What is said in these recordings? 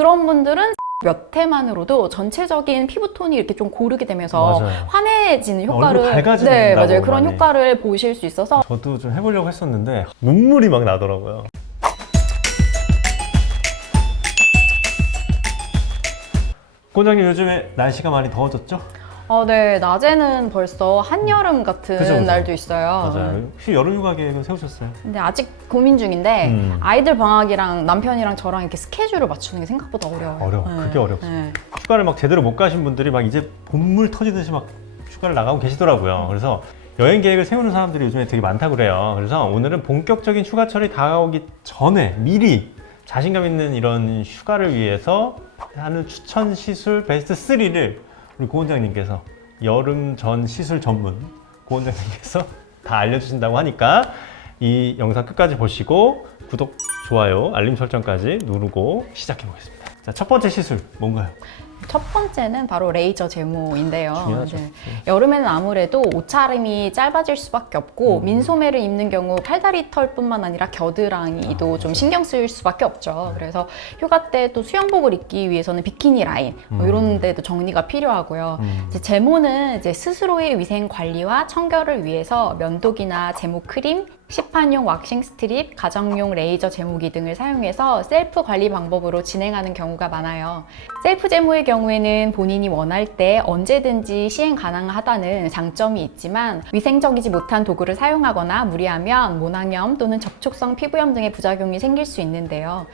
그런 분들은 몇 해만으로도 전체적인 피부톤이 이렇게 좀 고르게 되면서 맞아요. 환해지는 효과를 얼굴 밝아진다고 네, 맞아요. 그런 많이. 효과를 보실 수 있어서 저도 좀 해보려고 했었는데 눈물이 막 나더라고요. 권장님 요즘에 날씨가 많이 더워졌죠? 네, 낮에는 벌써 한여름 같은 그죠, 그죠. 날도 있어요. 맞아요. 혹시 여름 휴가 계획은 세우셨어요? 근데 아직 고민 중인데 아이들 방학이랑 남편이랑 저랑 이렇게 스케줄을 맞추는 게 생각보다 어려워요. 어려워. 네. 그게 어렵습니다. 네. 휴가를 막 제대로 못 가신 분들이 막 이제 본물 터지듯이 막 휴가를 나가고 계시더라고요. 그래서 여행 계획을 세우는 사람들이 요즘에 되게 많다고 그래요. 그래서 오늘은 본격적인 휴가철이 다가오기 전에 미리 자신감 있는 이런 휴가를 위해서 하는 추천 시술 베스트 3를 우리 고 원장님께서 여름 전 시술 전문 고 원장님께서 다 알려주신다고 하니까 이 영상 끝까지 보시고 구독, 좋아요, 알림 설정까지 누르고 시작해 보겠습니다. 자, 첫 번째 시술 뭔가요? 첫 번째는 바로 레이저 제모인데요. 중요하죠. 이제 여름에는 아무래도 옷차림이 짧아질 수밖에 없고 민소매를 입는 경우 팔다리 털뿐만 아니라 겨드랑이도 좀 신경 쓰일 수밖에 없죠. 그래서 휴가 때 또 수영복을 입기 위해서는 비키니 라인 뭐 이런 데도 정리가 필요하고요. 이제 제모는 이제 스스로의 위생 관리와 청결을 위해서 면도기나 제모 크림, 시판용 왁싱 스트립, 가정용 레이저 제모기 등을 사용해서 셀프 관리 방법으로 진행하는 경우가 많아요. 셀프 제모의 경우에는 본인이 원할 때 언제든지 시행 가능하다는 장점이 있지만 위생적이지 못한 도구를 사용하거나 무리하면 모낭염 또는 접촉성 피부염 등의 부작용이 생길 수 있는데요.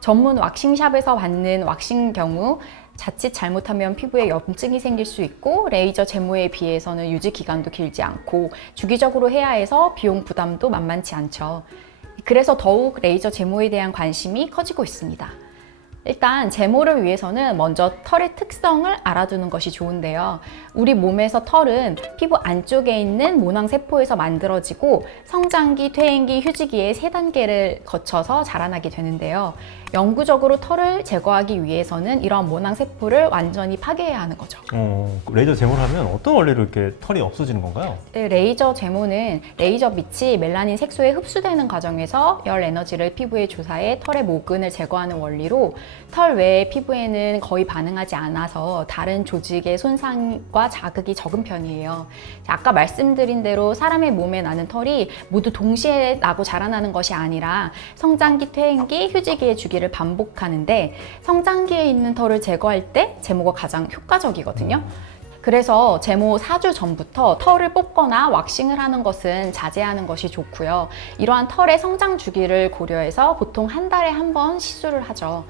전문 왁싱샵에서 받는 왁싱 경우 자칫 잘못하면 피부에 염증이 생길 수 있고 레이저 제모에 비해서는 유지 기간도 길지 않고 주기적으로 해야 해서 비용 부담도 만만치 않죠. 그래서 더욱 레이저 제모에 대한 관심이 커지고 있습니다. 일단 제모를 위해서는 먼저 털의 특성을 알아두는 것이 좋은데요. 우리 몸에서 털은 피부 안쪽에 있는 모낭세포에서 만들어지고 성장기, 퇴행기, 휴지기의 3단계를 거쳐서 자라나게 되는데요. 영구적으로 털을 제거하기 위해서는 이런 모낭세포를 완전히 파괴해야 하는 거죠. 레이저 제모를 하면 어떤 원리로 이렇게 털이 없어지는 건가요? 네, 레이저 제모는 레이저 빛이 멜라닌 색소에 흡수되는 과정에서 열 에너지를 피부에 조사해 털의 모근을 제거하는 원리로 털 외의 피부에는 거의 반응하지 않아서 다른 조직의 손상과 자극이 적은 편이에요. 아까 말씀드린 대로 사람의 몸에 나는 털이 모두 동시에 나고 자라나는 것이 아니라 성장기, 퇴행기, 휴지기의 주기를 반복하는데 성장기에 있는 털을 제거할 때 제모가 가장 효과적이거든요. 그래서 제모 4주 전부터 털을 뽑거나 왁싱을 하는 것은 자제하는 것이 좋고요. 이러한 털의 성장 주기를 고려해서 보통 한 달에 한 번 시술을 하죠.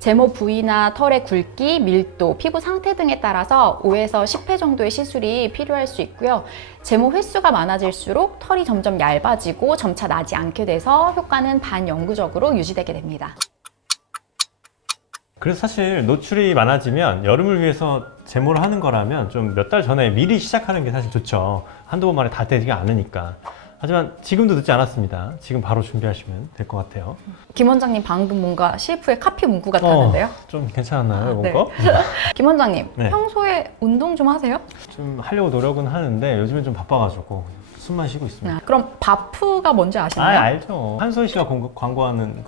제모 부위나 털의 굵기, 밀도, 피부 상태 등에 따라서 5에서 10회 정도의 시술이 필요할 수 있고요. 제모 횟수가 많아질수록 털이 점점 얇아지고 점차 나지 않게 돼서 효과는 반영구적으로 유지되게 됩니다. 그래서 사실 노출이 많아지면 여름을 위해서 제모를 하는 거라면 좀 몇 달 전에 미리 시작하는 게 사실 좋죠. 한두 번 만에 다 되지가 않으니까. 하지만 지금도 늦지 않았습니다. 지금 바로 준비하시면 될 것 같아요. 김 원장님 방금 뭔가 CF에 카피 문구 같았는데요? 좀 괜찮았나요, 이번 네. 거? 김 원장님, 네. 평소에 운동 좀 하세요? 좀 하려고 노력은 하는데 요즘엔 좀 바빠가지고 숨만 쉬고 있습니다. 그럼 바프가 뭔지 아시나요? 알죠. 한소희 씨가 광고하는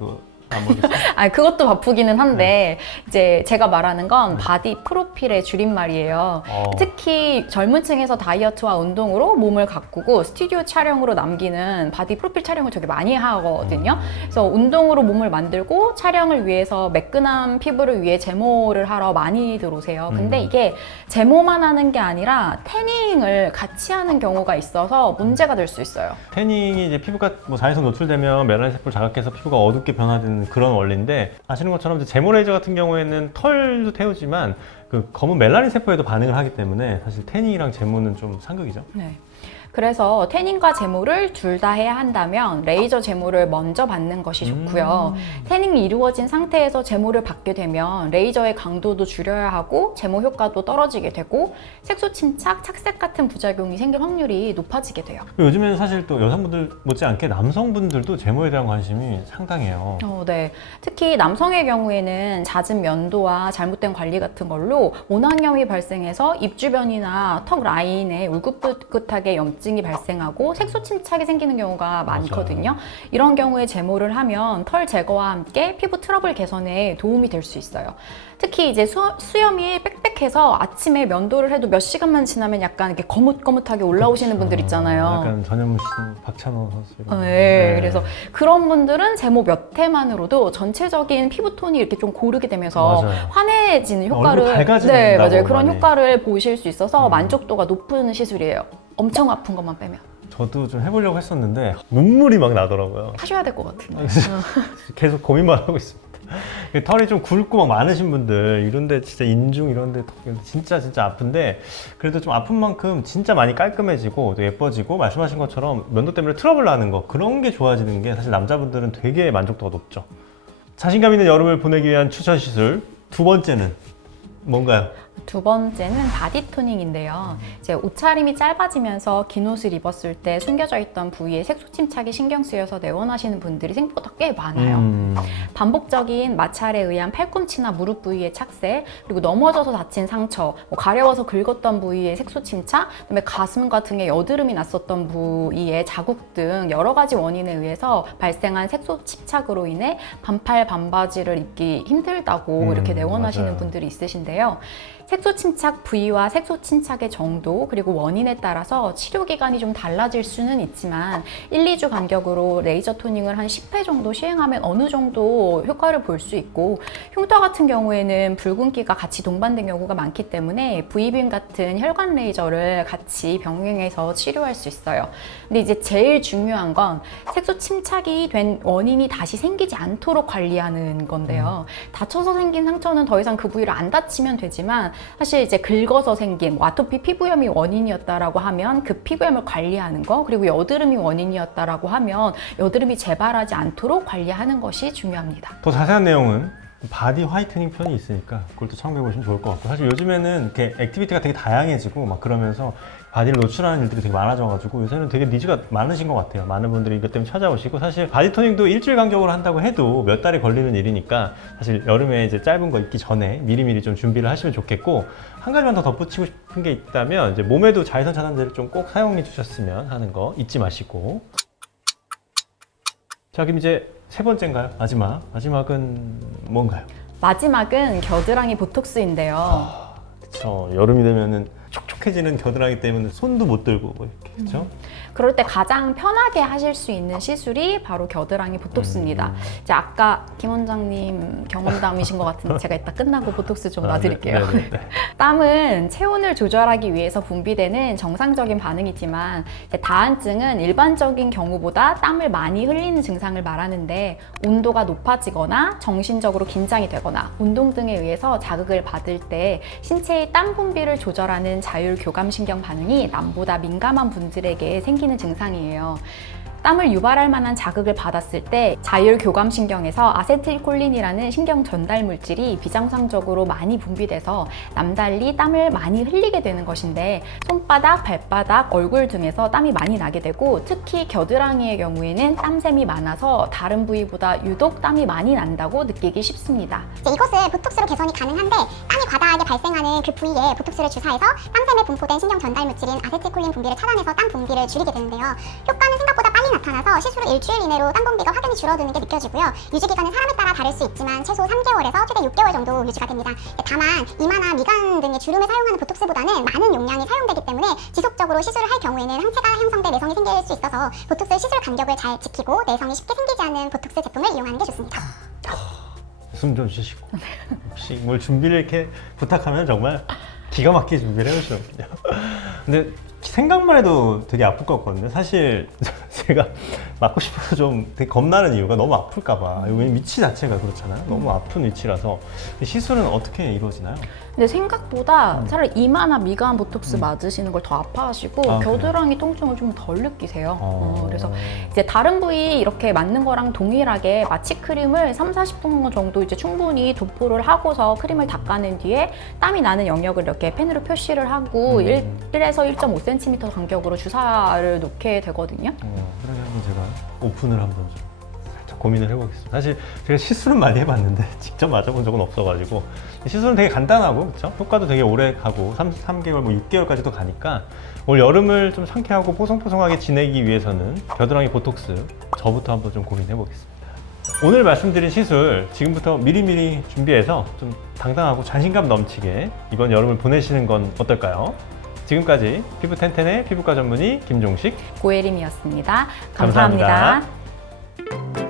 모르겠어요. 그것도 바쁘기는 한데 이제 제가 말하는 건 바디 프로필의 줄임말이에요. 특히 젊은 층에서 다이어트와 운동으로 몸을 가꾸고 스튜디오 촬영으로 남기는 바디 프로필 촬영을 되게 많이 하거든요. 그래서 운동으로 몸을 만들고 촬영을 위해서 매끈한 피부를 위해 제모를 하러 많이 들어오세요. 근데 이게 제모만 하는 게 아니라 태닝을 같이 하는 경우가 있어서 문제가 될 수 있어요. 태닝이 이제 피부가 자외선 노출되면 멜라닌 세포를 자극해서 피부가 어둡게 변화되는 그런 원리인데 아시는 것처럼 이제 제모 레이저 같은 경우에는 털도 태우지만 그 검은 멜라닌 세포에도 반응을 하기 때문에 사실 태닝이랑 제모는 좀 상극이죠. 네. 그래서 태닝과 제모를 둘 다 해야 한다면 레이저 제모를 먼저 받는 것이 좋고요. 태닝이 이루어진 상태에서 제모를 받게 되면 레이저의 강도도 줄여야 하고 제모 효과도 떨어지게 되고 색소 침착, 착색 같은 부작용이 생길 확률이 높아지게 돼요. 요즘에는 사실 또 여성분들 못지않게 남성분들도 제모에 대한 관심이 상당해요. 네. 특히 남성의 경우에는 잦은 면도와 잘못된 관리 같은 걸로 모낭염이 발생해서 입 주변이나 턱 라인에 울긋불긋하게 염증이 염증이 발생하고 색소 침착이 생기는 경우가 많거든요. 이런 경우에 제모를 하면 털 제거와 함께 피부 트러블 개선에 도움이 될 수 있어요. 특히 이제 수염이 빽빽해서 아침에 면도를 해도 몇 시간만 지나면 약간 이렇게 거뭇거뭇하게 올라오시는 분들 있잖아요. 약간 전현무 씨, 박찬호 선수 이런. 네, 그래서 그런 분들은 제모 몇 회만으로도 전체적인 피부톤이 이렇게 좀 고르게 되면서 맞아요. 환해지는 얼굴 효과를 밝아진다고 네, 맞아요. 그런 많이. 효과를 보실 수 있어서 만족도가 높은 시술이에요. 엄청 아픈 것만 빼면. 저도 좀 해보려고 했었는데 눈물이 막 나더라고요. 하셔야 될 것 같은데. 계속 고민만 하고 있습니다. 털이 좀 굵고 막 많으신 분들 이런데 진짜 인중 이런데 진짜 아픈데 그래도 좀 아픈 만큼 진짜 많이 깔끔해지고 또 예뻐지고 말씀하신 것처럼 면도 때문에 트러블 나는 거 그런 게 좋아지는 게 사실 남자분들은 되게 만족도가 높죠. 자신감 있는 여름을 보내기 위한 추천 시술 두 번째는 뭔가요? 두 번째는 바디 토닝인데요. 이제 옷차림이 짧아지면서 긴 옷을 입었을 때 숨겨져 있던 부위에 색소 침착이 신경 쓰여서 내원하시는 분들이 생각보다 꽤 많아요. 반복적인 마찰에 의한 팔꿈치나 무릎 부위의 착색, 그리고 넘어져서 다친 상처, 가려워서 긁었던 부위의 색소 침착, 그다음에 가슴과 등에 여드름이 났었던 부위의 자국 등 여러 가지 원인에 의해서 발생한 색소 침착으로 인해 반팔 반바지를 입기 힘들다고 이렇게 내원하시는 맞아요. 분들이 있으신데요. 색소 침착 부위와 색소 침착의 정도 그리고 원인에 따라서 치료 기간이 좀 달라질 수는 있지만 1, 2주 간격으로 레이저 토닝을 한 10회 정도 시행하면 어느 정도 효과를 볼 수 있고 흉터 같은 경우에는 붉은기가 같이 동반된 경우가 많기 때문에 V빔 같은 혈관 레이저를 같이 병행해서 치료할 수 있어요. 근데 이제 제일 중요한 건 색소 침착이 된 원인이 다시 생기지 않도록 관리하는 건데요. 다쳐서 생긴 상처는 더 이상 그 부위를 안 다치면 되지만 사실 이제 긁어서 생긴 아토피 피부염이 원인이었다라고 하면 그 피부염을 관리하는 거 그리고 여드름이 원인이었다라고 하면 여드름이 재발하지 않도록 관리하는 것이 중요합니다. 더 자세한 내용은 바디 화이트닝 편이 있으니까 그걸 또 참고해 보시면 좋을 것 같고 사실 요즘에는 이렇게 액티비티가 되게 다양해지고 막 그러면서 바디를 노출하는 일들이 되게 많아져가지고 요새는 되게 니즈가 많으신 것 같아요. 많은 분들이 이것 때문에 찾아오시고 사실 바디 토닝도 일주일 간격으로 한다고 해도 몇 달이 걸리는 일이니까 사실 여름에 이제 짧은 거 입기 전에 미리미리 좀 준비를 하시면 좋겠고 한 가지만 더 덧붙이고 싶은 게 있다면 이제 몸에도 자외선 차단제를 좀 꼭 사용해 주셨으면 하는 거 잊지 마시고 자 그럼 이제 세 번째인가요? 마지막은 뭔가요? 마지막은 겨드랑이 보톡스인데요. 그렇죠. 여름이 되면은 촉촉해지는 겨드랑이 때문에 손도 못 들고 뭐 이렇게 그렇죠? 그럴 때 가장 편하게 하실 수 있는 시술이 바로 겨드랑이 보톡스입니다. 이제 아까 김 원장님 경험담이신 것 같은데 제가 이따 끝나고 보톡스 좀 놔드릴게요. 네. 땀은 체온을 조절하기 위해서 분비되는 정상적인 반응이지만 다한증은 일반적인 경우보다 땀을 많이 흘리는 증상을 말하는데 온도가 높아지거나 정신적으로 긴장이 되거나 운동 등에 의해서 자극을 받을 때 신체의 땀 분비를 조절하는 자율교감신경 반응이 남보다 민감한 분들에게 생기는 증상이에요. 땀을 유발할 만한 자극을 받았을 때 자율교감신경에서 아세틸콜린이라는 신경 전달 물질이 비정상적으로 많이 분비돼서 남달리 땀을 많이 흘리게 되는 것인데 손바닥, 발바닥, 얼굴 등에서 땀이 많이 나게 되고 특히 겨드랑이의 경우에는 땀샘이 많아서 다른 부위보다 유독 땀이 많이 난다고 느끼기 쉽습니다. 이것을 보톡스로 개선이 가능한데 땀이 과다하게 발생하는 그 부위에 보톡스를 주사해서 땀샘에 분포된 신경 전달 물질인 아세틸콜린 분비를 차단해서 땀 분비를 줄이게 되는데요. 효과는 생각보다 빨리 나타나서 시술 후 일주일 이내로 땀 분비가 확연히 줄어드는 게 느껴지고요. 유지 기간은 사람에 따라 다를 수 있지만 최소 3개월에서 최대 6개월 정도 유지가 됩니다. 다만 이마나 미간 등의 주름에 사용하는 보톡스보다는 많은 용량이 사용되기 때문에 지속적으로 시술을 할 경우에는 항체가 형성돼 내성이 생길 수 있어서 보톡스 시술 간격을 잘 지키고 내성이 쉽게 생기지 않는 보톡스 제품을 이용하는 게 좋습니다. 숨 좀 쉬시고 혹시 뭘 준비를 이렇게 부탁하면 정말 기가 막히게 준비를 해오시는군요. 근데 생각만 해도 되게 아플 것 같거든요. 사실 제가 맞고 싶어서 좀 되게 겁나는 이유가 너무 아플까봐. 왜냐면 위치 자체가 그렇잖아요. 너무 아픈 위치라서. 시술은 어떻게 이루어지나요? 근데 생각보다 차라리 이마나 미간 보톡스 맞으시는 걸 더 아파하시고 겨드랑이 통증을 좀 덜 느끼세요. 그래서 이제 다른 부위 이렇게 맞는 거랑 동일하게 마취 크림을 3-40분 정도 이제 충분히 도포를 하고서 크림을 닦아낸 뒤에 땀이 나는 영역을 이렇게 펜으로 표시를 하고 1에서 1.5cm 간격으로 주사를 놓게 되거든요. 그러면 한번 제가 오픈을 한번 좀 살짝 고민을 해보겠습니다. 사실 제가 시술은 많이 해봤는데 직접 맞아본 적은 없어가지고 시술은 되게 간단하고 그렇죠? 효과도 되게 오래 가고 3개월, 뭐 6개월까지도 가니까 올 여름을 좀 상쾌하고 뽀송뽀송하게 지내기 위해서는 겨드랑이 보톡스 저부터 한번 좀 고민해보겠습니다. 오늘 말씀드린 시술 지금부터 미리미리 준비해서 좀 당당하고 자신감 넘치게 이번 여름을 보내시는 건 어떨까요? 지금까지 피부 텐텐의 피부과 전문의 김종식 고혜림이었습니다. 감사합니다. 감사합니다.